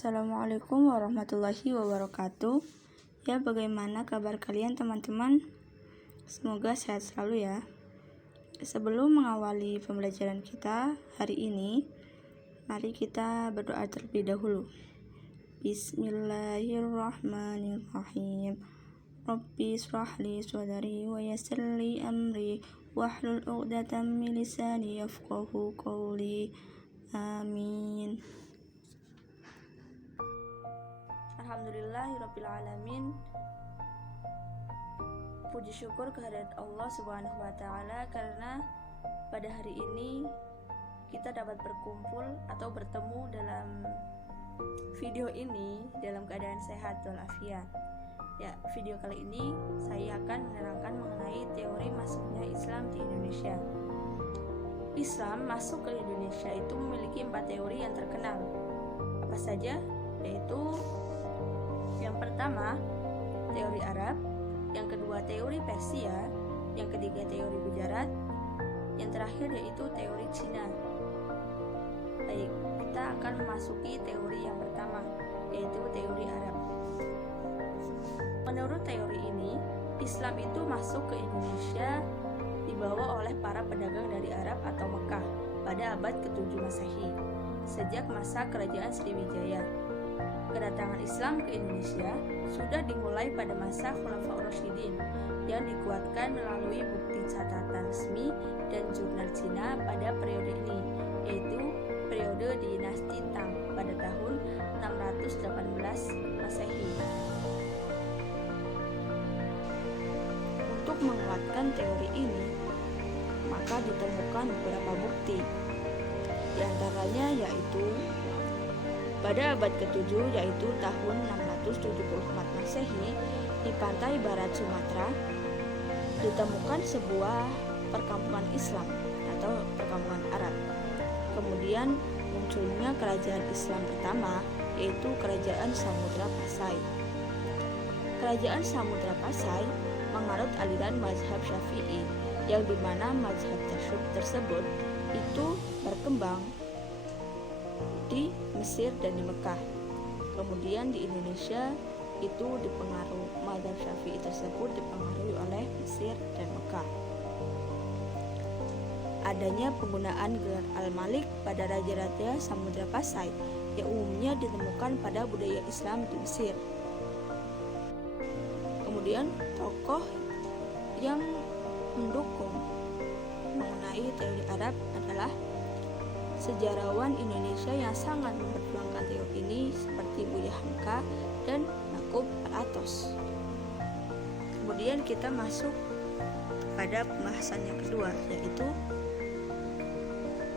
Assalamualaikum warahmatullahi wabarakatuh. Ya, bagaimana kabar kalian teman-teman? Semoga sehat selalu ya. Sebelum mengawali pembelajaran kita hari ini, mari kita berdoa terlebih dahulu. Bismillahirrahmanirrahim. Rabbi shrah li sadri wa yassir li amri wahlul 'uqdatam min lisani yafqahu qawli. Amin. Alhamdulillahirabbil alamin. Puji syukur kehadirat Allah Subhanahu wa taala karena pada hari ini kita dapat berkumpul atau bertemu dalam video ini dalam keadaan sehat walafiat. Ya, video kali ini saya akan menerangkan mengenai teori masuknya Islam di Indonesia. Islam masuk ke Indonesia itu memiliki 4 teori yang terkenal. Apa saja? Yaitu yang pertama, teori Arab, yang kedua teori Persia, yang ketiga teori Gujarat, yang terakhir yaitu teori Cina. Baik, kita akan memasuki teori yang pertama, yaitu teori Arab. Menurut teori ini, Islam itu masuk ke Indonesia dibawa oleh para pedagang dari Arab atau Mekah pada abad ke-7 Masehi, sejak masa kerajaan Sriwijaya. Kedatangan Islam ke Indonesia sudah dimulai pada masa Khulafaur Rasyidin yang dikuatkan melalui bukti catatan resmi dan jurnal Cina pada periode ini, yaitu periode dinasti Tang pada tahun 618 Masehi. Untuk menguatkan teori ini, maka ditemukan beberapa bukti. Di antaranya yaitu pada abad ke-7 yaitu tahun 674 Masehi di pantai barat Sumatera ditemukan sebuah perkampungan Islam atau perkampungan Arab. Kemudian munculnya kerajaan Islam pertama yaitu Kerajaan Samudra Pasai. Kerajaan Samudra Pasai menganut aliran mazhab Syafi'i yang dimana mazhab tersebut itu berkembang di Mesir dan di Mekah. Kemudian di Indonesia itu dipengaruhi mazhab Syafi'i tersebut dipengaruhi oleh Mesir dan Mekah. Adanya penggunaan gelar Al-Malik pada raja-raja Samudra Pasai yang umumnya ditemukan pada budaya Islam di Mesir. Kemudian tokoh yang mendukung mengenai teori Arab adalah sejarawan Indonesia yang sangat memperjuangkan teori ini seperti Buya Hamka dan Yakub Al-Atos. Kemudian kita masuk pada pembahasan yang kedua, yaitu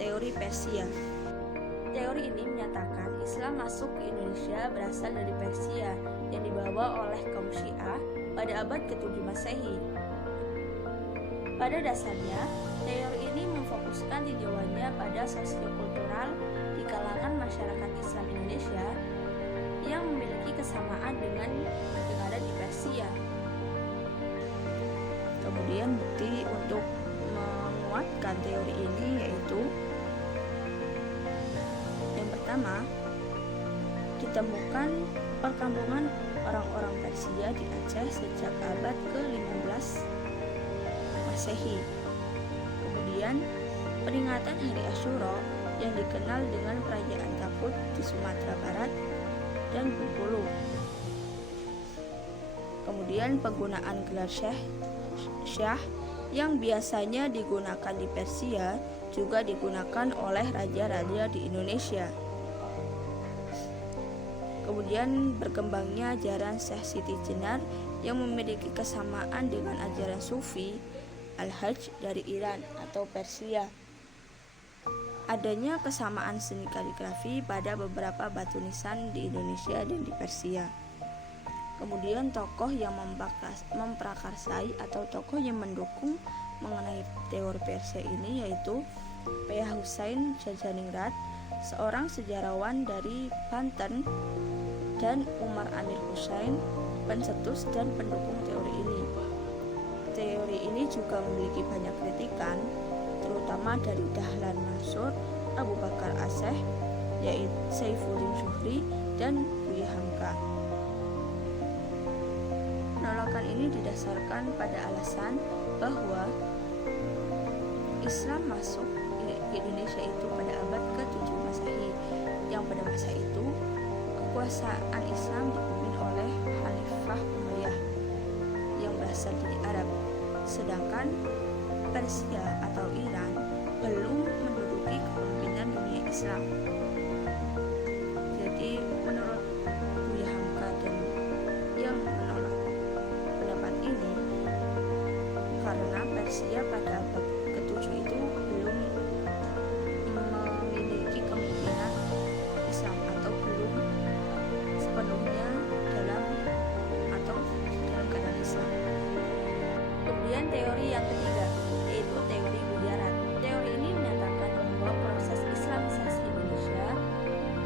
teori Persia. Teori ini menyatakan Islam masuk ke Indonesia berasal dari Persia yang dibawa oleh kaum Syiah pada abad ke-7 Masehi. Pada dasarnya, teori ini memfokuskan tinjauannya pada sosiokultural di kalangan masyarakat Islam Indonesia yang memiliki kesamaan dengan yang ada di Persia. Kemudian bukti untuk menguatkan teori ini yaitu yang pertama, ditemukan perkampungan orang-orang Persia di Aceh sejak abad ke-15 Masehi. Kemudian peringatan Hari Asyura yang dikenal dengan perayaan Taput di Sumatera Barat dan Bengkulu. Kemudian penggunaan gelar Syah yang biasanya digunakan di Persia juga digunakan oleh raja-raja di Indonesia. Kemudian berkembangnya ajaran Syekh Siti Jenar yang memiliki kesamaan dengan ajaran Sufi Al-Hajj dari Iran atau Persia. Adanya kesamaan seni kaligrafi pada beberapa batu nisan di Indonesia dan di Persia. Kemudian tokoh yang memprakarsai atau tokoh yang mendukung mengenai teori Persia ini yaitu P.H. Husain Syajaniningrat, seorang sejarawan dari Banten, dan Umar Amir Husain, pencetus dan pendukung teori ini. Teori ini juga memiliki banyak kritikan, terutama dari Dahlan Mansur, Abu Bakar Aceh, yaitu Saifuddin Zuhri, dan Buya Hamka. Penolakan ini didasarkan pada alasan bahwa Islam masuk ke Indonesia itu pada abad ke-7 Masehi, yang pada masa itu kekuasaan Islam dipimpin oleh Khalifah Umayyah yang berasal dari Arab, sedangkan Persia atau Iran belum menduduki kepemimpinan dunia Islam. Jadi menurut Buya Hamka dan yang menolak pendapat ini, karena Persia pada abad ke-7 itu belum memiliki kepemimpinan Islam atau belum sepenuhnya dalam keadaan Islam. Kemudian teori yang ketiga, yaitu teori Gujarat. Teori ini menyatakan bahwa proses Islamisasi Indonesia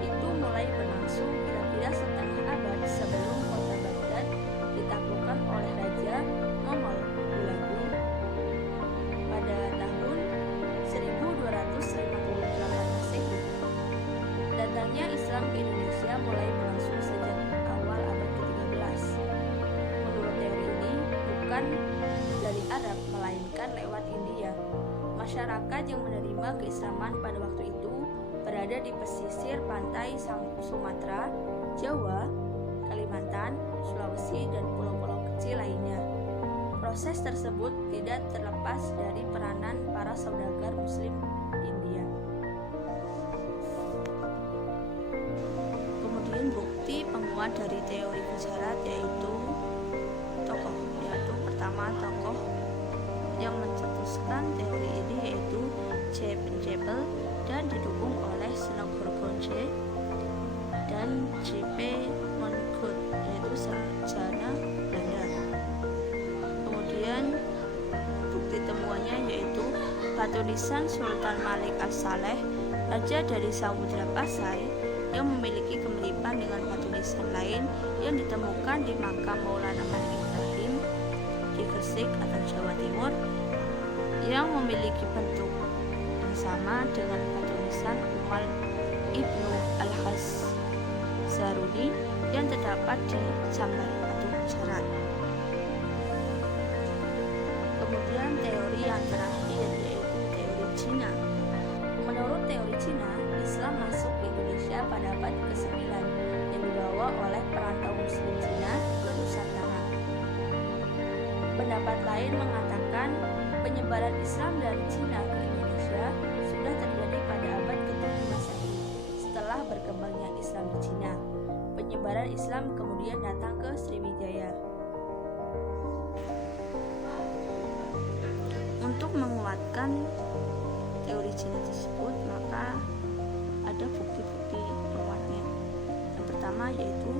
itu mulai berlangsung kira-kira setengah abad sebelum kota Baghdad ditaklukkan oleh Raja Mongol Hulagu pada tahun 1258 Masehi. Datangnya Islam ke Indonesia mulai berlangsung sejak awal abad ke-13. Menurut teori ini, bukan dari Arab melainkan lewat India. Masyarakat yang menerima keislaman pada waktu itu berada di pesisir pantai Sumatera, Jawa, Kalimantan, Sulawesi, dan pulau-pulau kecil lainnya. Proses tersebut tidak terlepas dari peranan para saudagar Muslim India. Kemudian bukti penguat dari teori Gujarat yaitu pertama tokoh yang mencetuskan teori ini yaitu J. Penjepel dan didukung oleh Senghor Gonje dan J.P. Mongood, yaitu sarjana Belanda. Kemudian bukti temuannya yaitu batu nisan Sultan Malik As-Saleh, raja dari Samudra Pasai, yang memiliki kemiripan dengan batu nisan lain yang ditemukan di makam Maulana Malik Ibrahim di Gresik atau Jawa Timur, yang memiliki bentuk yang sama dengan batu nisan Umal Ibnu Al-Zaruni yang terdapat di Jambar atau Gujarat. Kemudian teori yang terakhir yaitu teori Cina. Menurut teori Cina, Islam masuk ke Indonesia pada abad ke-9 yang dibawa oleh perantau Muslim Cina ke Nusantara. Pendapat lain mengatakan penyebaran Islam dari Cina ke Indonesia sudah terjadi pada abad ke-7 Masehi. Setelah berkembangnya Islam di Cina, penyebaran Islam kemudian datang ke Sriwijaya. Untuk menguatkan teori Cina tersebut, maka ada bukti-bukti penguatnya. Yang pertama yaitu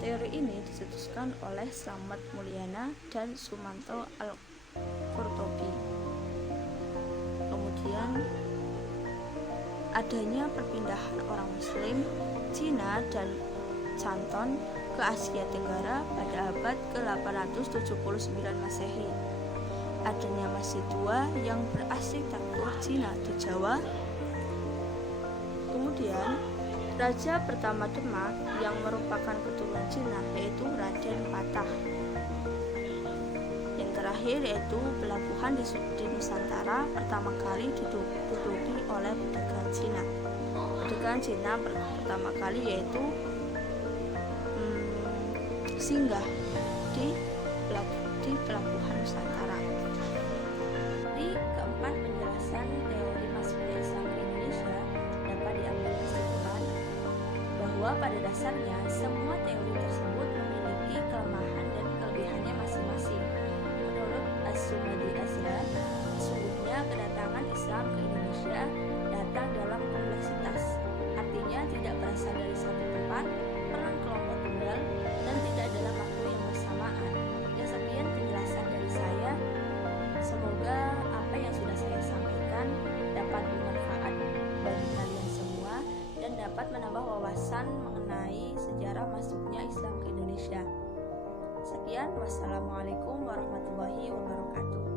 teori ini dicetuskan oleh Slamet Mulyana dan Sumanto Al-Qurtubi. Kemudian adanya perpindahan orang Muslim Cina dan Canton ke Asia Tenggara pada abad ke-879 Masehi. Adanya masjid tua yang berarsitektur Cina di Jawa. Kemudian raja pertama Demak yang merupakan keturunan Cina yaitu Raden Patah. Yang terakhir yaitu pelabuhan di Nusantara pertama kali diduduki oleh pendagang Cina. Pendagang Cina pertama kali yaitu singgah di pelabuhan Nusantara. Di keempat penjelasan teori masuknya Islam ke Indonesia dapat diambil kesimpulan bahwa pada dasarnya semua teori tersebut memiliki kelemahan dan kelebihannya masing-masing. Menurut As-Sumadi Azra, sesungguhnya kedatangan Islam ke Indonesia datang dalam kompleksitas, artinya tidak berasal dari satu tempat, peran kelompok tunggal, dan tidak dalam waktu yang bersamaan. Ya, sekian penjelasan dari saya. Semoga apa yang sudah saya sampaikan dapat bermanfaat bagi kalian semua dan dapat menambah wawasan mengenai sejarah masuknya Islam ke Indonesia. Sekian, wassalamualaikum warahmatullahi wabarakatuh.